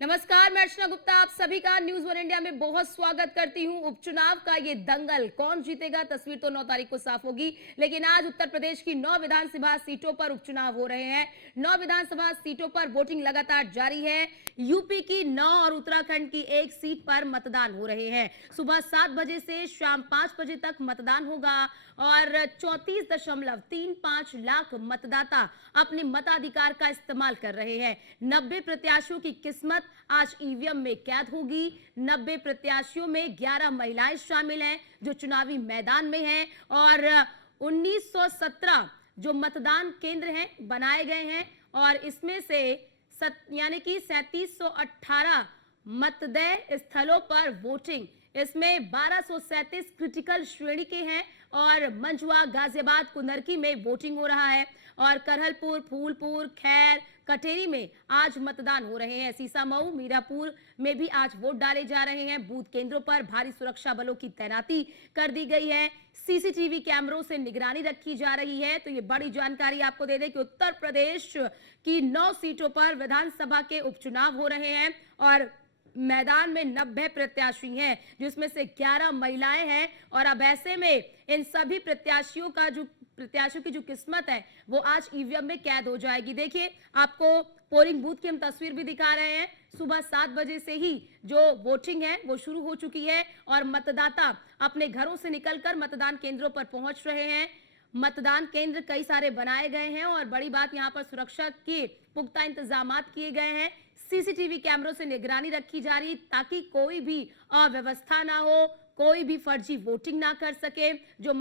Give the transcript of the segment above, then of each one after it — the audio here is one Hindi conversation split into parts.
नमस्कार, मैं अर्चना गुप्ता आप सभी का न्यूज वन इंडिया में बहुत स्वागत करती हूं। उपचुनाव का ये दंगल, कौन जीतेगा तस्वीर तो 9 तारीख को साफ होगी, लेकिन आज उत्तर प्रदेश की 9 विधानसभा सीटों पर उपचुनाव हो रहे हैं। 9 विधानसभा सीटों पर वोटिंग लगातार जारी है। यूपी की 9 और उत्तराखंड की 1 सीट पर मतदान हो रहे हैं। सुबह 7 बजे से शाम 5 बजे तक मतदान होगा और 34.35 लाख मतदाता अपने मताधिकार का इस्तेमाल कर रहे हैं। 90 प्रत्याशियों की किस्मत आज ईवीएम में कैद होगी। 90 प्रत्याशियों में 11 महिलाएं शामिल हैं जो चुनावी मैदान में हैं और 1917 जो मतदान केंद्र हैं बनाए गए हैं और इसमें से यानी कि 3718 मतदेय स्थलों पर वोटिंग, इसमें 1237 क्रिटिकल श्रेणी के हैं और मंझुआ, गाजियाबाद, कुनरकी में वोटिंग हो रहा है और करहलपुर, फूलपुर, खैर, कटेरी में आज मतदान हो रहे हैं। सीसामऊ, मीरापुर में भी आज वोट डाले जा रहे हैं। बूथ केंद्रों पर भारी सुरक्षा बलों की तैनाती कर दी गई है। सीसीटीवी कैमरों से निगरानी रखी जा रही है। तो ये बड़ी जानकारी आपको दे दें कि उत्तर प्रदेश की 9 सीटों पर विधानसभा के उपचुनाव हो रहे हैं और मैदान में 90 प्रत्याशी हैं जिसमें से 11 महिलाएं हैं और अब ऐसे में इन सभी प्रत्याशियों की जो किस्मत है वो आज ईवीएम में कैद हो जाएगी। देखिए, आपको पोलिंग बूथ की हम तस्वीर भी दिखा रहे हैं। सुबह 7 बजे से ही जो वोटिंग है वो शुरू हो चुकी है और मतदाता अपने घरों से निकलकर मतदान केंद्रों पर पहुंच रहे हैं। मतदान केंद्र कई सारे बनाए गए हैं और बड़ी बात, यहाँ पर सुरक्षा के पुख्ता इंतजाम किए गए हैं। सीसीटीवी कैमरों से निगरानी रखी जा रही ताकि कोई भी अव्यवस्था ना हो, कोई भी फर्जी वोटिंग ना कर सके। जो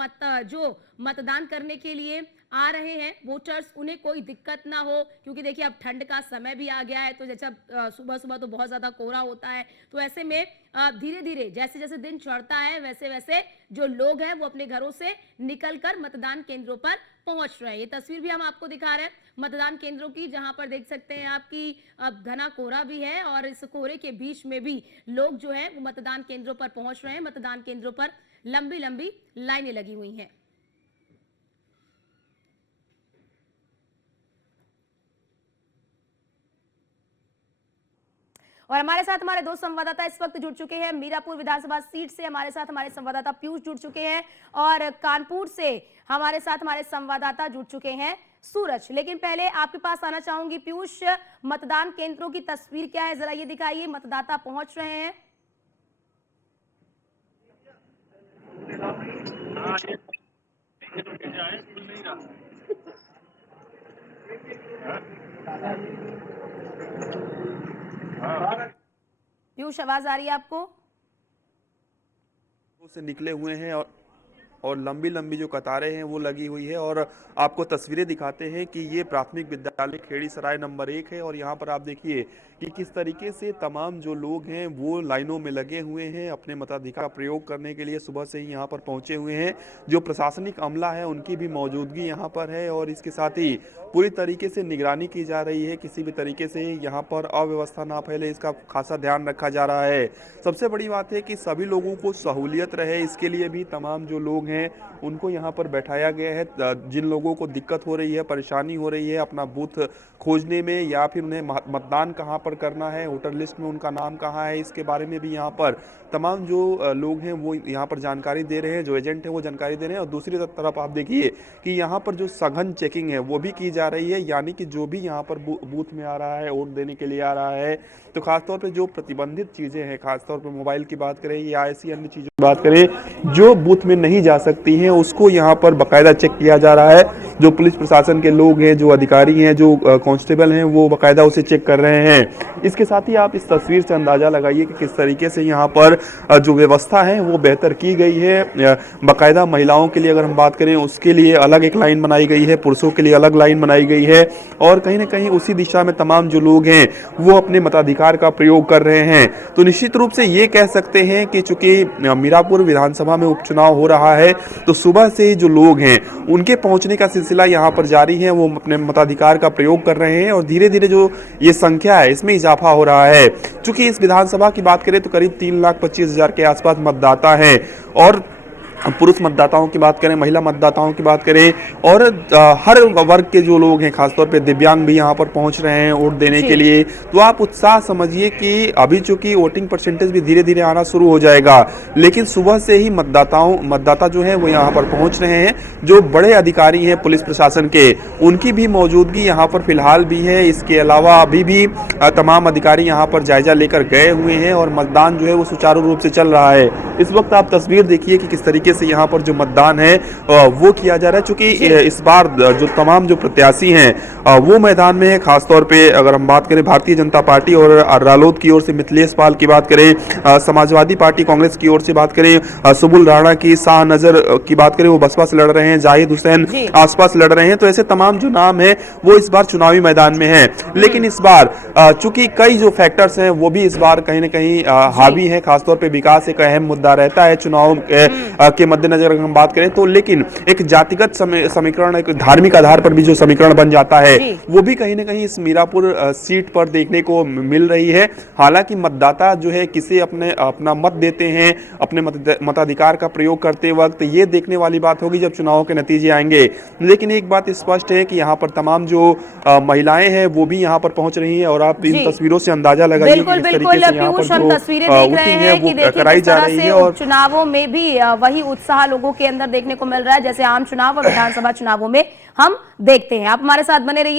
मतदान करने के लिए आ रहे हैं वोटर्स, उन्हें कोई दिक्कत ना हो, क्योंकि देखिए अब ठंड का समय भी आ गया है। तो जैसे सुबह सुबह तो बहुत ज्यादा कोहरा होता है, तो ऐसे में धीरे धीरे जैसे जैसे दिन चढ़ता है वैसे वैसे जो लोग हैं वो अपने घरों से निकलकर मतदान केंद्रों पर पहुंच रहे हैं। ये तस्वीर भी हम आपको दिखा रहे हैं मतदान केंद्रों की, जहां पर देख सकते हैं आपकी घना कोहरा भी है और इस कोहरे के बीच में भी लोग जो है वो मतदान केंद्रों पर पहुंच रहे हैं। मतदान केंद्रों पर लंबी लंबी लाइनें लगी हुई हैं। और हमारे साथ हमारे 2 संवाददाता इस वक्त जुड़ चुके हैं। मीरापुर विधानसभा सीट से हमारे साथ हमारे संवाददाता पीयूष जुड़ चुके हैं और कानपुर से हमारे साथ हमारे संवाददाता जुड़ चुके हैं सूरज। लेकिन पहले आपके पास आना चाहूंगी पीयूष, मतदान केंद्रों की तस्वीर क्या है, जरा ये दिखाइए। मतदाता पहुंच रहे हैं। पीयूष, आवाज आ रही है आपको? से निकले हुए हैं और लंबी लंबी जो कतारें हैं वो लगी हुई है और आपको तस्वीरें दिखाते हैं कि ये प्राथमिक विद्यालय खेड़ी सराय नंबर 1 है और यहाँ पर आप देखिए कि किस तरीके से तमाम जो लोग हैं वो लाइनों में लगे हुए हैं अपने मताधिकार का प्रयोग करने के लिए। सुबह से ही यहाँ पर पहुंचे हुए हैं। जो प्रशासनिक अमला है उनकी भी मौजूदगी यहाँ पर है और इसके साथ ही पूरी तरीके से निगरानी की जा रही है, किसी भी तरीके से यहाँ पर अव्यवस्था ना फैले, इसका खासा ध्यान रखा जा रहा है। सबसे बड़ी बात है कि सभी लोगों को सहूलियत रहे, इसके लिए भी तमाम जो लोग हैं उनको यहाँ पर बैठाया गया है। जिन लोगों को दिक्कत हो रही है, परेशानी हो रही है अपना बूथ खोजने में या फिर उन्हें मतदान कहाँ पर करना है, वोटर लिस्ट में उनका नाम कहाँ है, इसके बारे में भी यहाँ पर तमाम जो लोग हैं वो यहाँ पर जानकारी दे रहे हैं, जो एजेंट हैं वो जानकारी दे रहे हैं। और दूसरी तरफ आप देखिए कि यहाँ पर जो सघन चेकिंग है वो भी की जा रही है, यानी कि जो भी यहाँ पर बूथ में आ रहा है, वोट देने के लिए आ रहा है, तो खासतौर पर जो प्रतिबंधित चीज़ें हैं, खासतौर पर मोबाइल की बात करें या ऐसी अन्य चीज़ों की बात करें जो बूथ में नहीं जा सकती हैं, उसको यहाँ पर बाकायदा चेक किया जा रहा है। जो पुलिस प्रशासन के लोग हैं, जो अधिकारी हैं, जो कांस्टेबल हैं, वो बाकायदा उसे चेक कर रहे हैं। इसके साथ ही आप इस तस्वीर से अंदाजा लगाइए कि किस तरीके से यहाँ पर जो व्यवस्था है वो बेहतर की गई है। बाकायदा महिलाओं के लिए अगर हम बात करें उसके लिए अलग एक लाइन बनाई गई है, पुरुषों के लिए अलग लाइन बनाई गई है और कहीं ना कहीं उसी दिशा में तमाम जो लोग हैं वो अपने मताधिकार का प्रयोग कर रहे हैं। तो निश्चित रूप से ये कह सकते हैं कि चूंकि मीरापुर विधानसभा में उपचुनाव हो रहा है तो सुबह से ही जो लोग हैं उनके पहुंचने का सिलसिला यहाँ पर जारी है, वो अपने मताधिकार का प्रयोग कर रहे हैं और धीरे धीरे जो ये संख्या है इसमें इजाफा हो रहा है। चूंकि इस विधानसभा की बात करें तो करीब 3,25,000 के आसपास मतदाता हैं और पुरुष मतदाताओं की बात करें, महिला मतदाताओं की बात करें और हर वर्ग के जो लोग हैं, खासतौर पे दिव्यांग भी यहाँ पर पहुंच रहे हैं वोट देने जी। के लिए। तो आप उत्साह समझिए कि अभी चूंकि वोटिंग परसेंटेज भी धीरे धीरे आना शुरू हो जाएगा, लेकिन सुबह से ही मतदाता जो है वो यहाँ पर पहुंच रहे हैं। जो बड़े अधिकारी हैं पुलिस प्रशासन के, उनकी भी मौजूदगी यहाँ पर फिलहाल भी है। इसके अलावा अभी भी तमाम अधिकारी यहाँ पर जायजा लेकर गए हुए हैं और मतदान जो है वो सुचारू रूप से चल रहा है। इस वक्त आप तस्वीर देखिए कि किस तरीके से यहाँ पर जो मतदान है वो किया जा रहा है। चूंकि इस बार जो तमाम जो प्रत्याशी हैं वो मैदान में है। खासतौर पे अगर हम बात करें भारतीय जनता पार्टी और रालोद की ओर से मिथिलेश पाल की बात करें, समाजवादी पार्टी कांग्रेस की ओर से बात करें, सुबुल राणा की, शाह नजर की बात करें, वो बसपा से लड़ रहे हैं, जाहिद हुसैन आसपास लड़ रहे हैं। तो ऐसे तमाम जो नाम है वो इस बार चुनावी मैदान में है। लेकिन इस बार चूंकि कई जो फैक्टर्स हैं वो भी इस बार कहीं ना कहीं हावी है। खासतौर पे विकास एक अहम मुद्दा रहता है चुनाव के मद्देनजर अगर हम बात करें तो। लेकिन एक जातिगत समीकरण, एक धार्मिक आधार पर भी जो समीकरण बन जाता है वो भी कहीं ना कहीं इस मीरापुर सीट पर देखने को मिल रही है। हालांकि मतदाता जो है किसे अपना मत देते हैं, अपने मताधिकार का प्रयोग करते वक्त, ये देखने वाली बात होगी जब चुनाव के नतीजे आएंगे। लेकिन एक बात स्पष्ट है कि यहाँ पर तमाम जो महिलाएं हैं वो भी यहाँ पर पहुंच रही हैं और आप इन तस्वीरों से अंदाजा लगाइए कि किस तरीके से यहाँ पर हम तस्वीरें देख रहे हैं कि देखिए कराई जा रही है। और चुनावों में भी वही उत्साह लोगों के अंदर देखने को मिल रहा है जैसे आम चुनाव और विधानसभा चुनावों में हम देखते हैं। आप हमारे साथ बने रहिए।